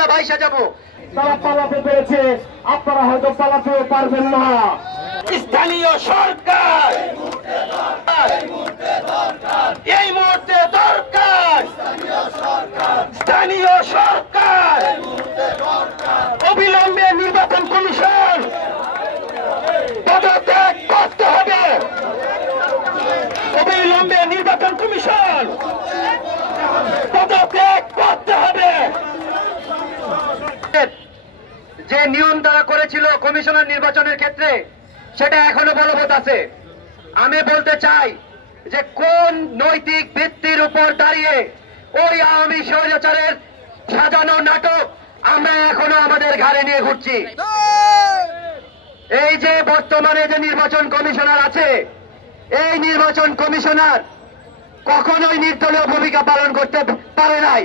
আমরা বাইসা যাব। তারা পালাতে পেরেছে, আপনারা হয়তো পালাতেও পারবেন না। স্থানীয় সরকার এই মুহূর্তে দরকার, স্থানীয় সরকার অবিলম্বে নির্বাচন কমিশন পদত্যাগ করতে হবে। অবিলম্বে নির্বাচন কমিশন পদত্যাগ করতে হবে। যে নিয়ম তারা করেছিল কমিশনার নির্বাচনের ক্ষেত্রে সেটা এখনো বলবৎ আছে। আমি বলতে চাই যে কোন নৈতিক ভিত্তির উপর দাঁড়িয়ে ওই আওয়ামী স্বৈরাচারের সাজানো নাটক আমরা এখনো আমাদের ঘাড়ে নিয়ে ঘুরছি। এই যে বর্তমানে যে নির্বাচন কমিশনার আছে, এই নির্বাচন কমিশনার কখনোই নির্দলীয় ভূমিকা পালন করতে পারে নাই।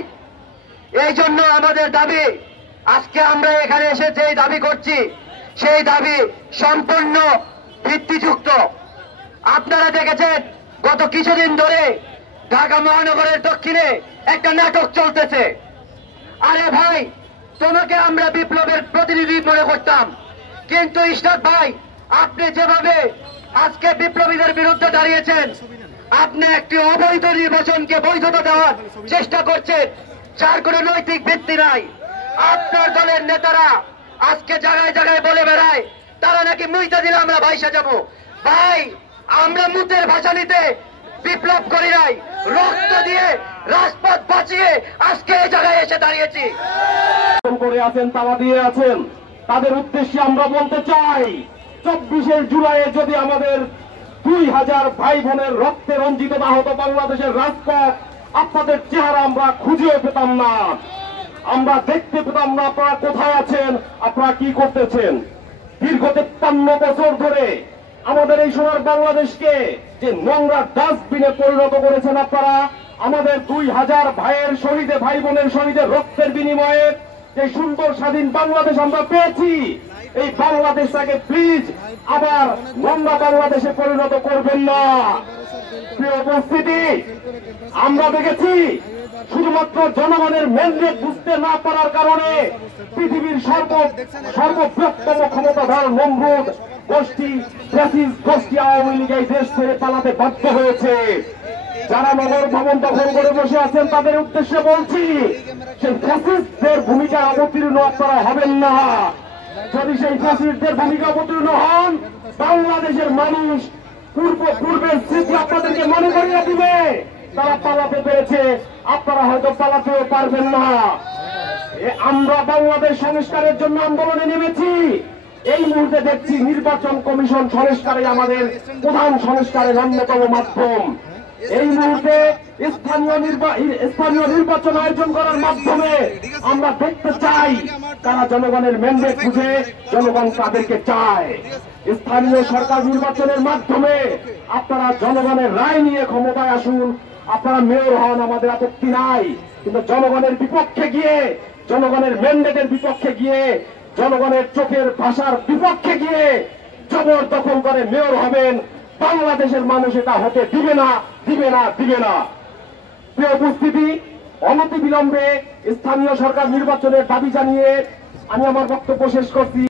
এই জন্য আমাদের দাবি, আজকে আমরা এখানে এসে যেই দাবি করছি সেই দাবি সম্পূর্ণ ভিত্তিযুক্ত। আপনারা দেখেছেন গত কিছুদিন ধরে ঢাকা মহানগরের দক্ষিণে একটা নাটক চলতেছে। আরে ভাই, তোমাকে আমরা বিপ্লবের প্রতিনিধি মনে করতাম, কিন্তু ইশরাক ভাই আপনি যেভাবে আজকে বিপ্লবীদের বিরুদ্ধে দাঁড়িয়েছেন, আপনি একটি অবৈধ নির্বাচনকে বৈধতা দেওয়ার চেষ্টা করছেন যার কোনো নৈতিক ভিত্তি নাই। আপনার দলের নেতারা আজকে জায়গায় জায়গায় বলে বেড়ায় তারা নাকি মুইতা দিলে আমরা বাইসা যাব। ভাই, আমরা মুতের ভাসানিতে বিপ্লব করি নাই, রক্ত দিয়ে রাজপথ বাঁচিয়ে আজকে এই জায়গায় এসে দাঁড়িয়েছি। করে আছেন, তালা দিয়ে আছেন, তাদের উদ্দেশ্যে আমরা বলতে চাই 24শে জুলাইয়ে যদি আমাদের 2000 ভাই বোনের রক্তে রঞ্জিত না হতো বাংলাদেশের রাজপথ, আপনাদের চেহারা আমরা খুঁজেও পেতাম না, আমরা দেখতে পেতাম না আপনারা কোথায় আছেন, আপনারা কি করতেছেন। দীর্ঘ 53 বছর ধরে আমাদের এই সোনার বাংলাদেশকে যে নোংরা ডাস্টবিনে পরিণত করেছেন আপনারা, আমাদের 2000 ভাইয়ের শহীদে ভাই বোনের শহীদের রক্তের বিনিময়ে যে সুন্দর স্বাধীন বাংলাদেশ আমরা পেয়েছি, এই বাংলাদেশটাকে প্লিজ আবার নোংরা বাংলাদেশে পরিণত করবেন না। প্রিয় উপস্থিতি, আমরা দেখেছি শুধুমাত্র জনগণের ম্যান্ডেট বুঝতে না পারার কারণে পৃথিবীর সর্ববৃহত্তম ক্ষমতাধর নমরুদ গোষ্ঠী, ফ্যাসিস্ট গোষ্ঠী আওয়ামী লীগ এই দেশ ছেড়ে পালাতে বাধ্য হয়েছে। যারা নগর ভবন দখল করে বসে আছেন তাদের উদ্দেশ্যে বলছি, সেই ফ্যাসিস্টদের ভূমিকায় অবতীর্ণ আপনারা হবেন না। যদি সেই ফ্যাসিস্টদের ভূমিকা অবতীর্ণ হন, বাংলাদেশের মানুষ পূর্বের স্মৃতি আপনাদেরকে মনে করিয়ে দিবে। তারা পালাতে পেরেছে, আপনারা হয়তো পালাতেও পারবেন না। আমরা বাংলাদেশ সংস্কারের জন্য আন্দোলনে নেমেছি। এই মুহূর্তে দেখছি নির্বাচন কমিশন সংস্কারে আমাদের প্রধান সংস্কারের অন্যতম মাধ্যম। এই মুহূর্তে স্থানীয় নির্বাচন আয়োজন করার মাধ্যমে আমরা দেখতে চাই তারা জনগণের ম্যান্ডেট বুঝে জনগণ তাদেরকে চায়। স্থানীয় সরকার নির্বাচনের মাধ্যমে আপনারা জনগণের রায় নিয়ে ক্ষমতায় আসুন, আপনারা মেয়র হন, আমাদের আপত্তি নাই, কিন্তু জনগণের বিপক্ষে গিয়ে, জনগণের ম্যান্ডেটের বিপক্ষে গিয়ে, জনগণের চোখের ভাষার বিপক্ষে গিয়ে জবরদখল করে মেয়র হবেন, বাংলাদেশের মানুষ এটা হতে দিবে না, দিবে না, দিবে না। প্রিয় উপস্থিতি, অনতিবিলম্বে স্থানীয় সরকার নির্বাচনের দাবি জানিয়ে আমি আমার বক্তব্য শেষ করছি।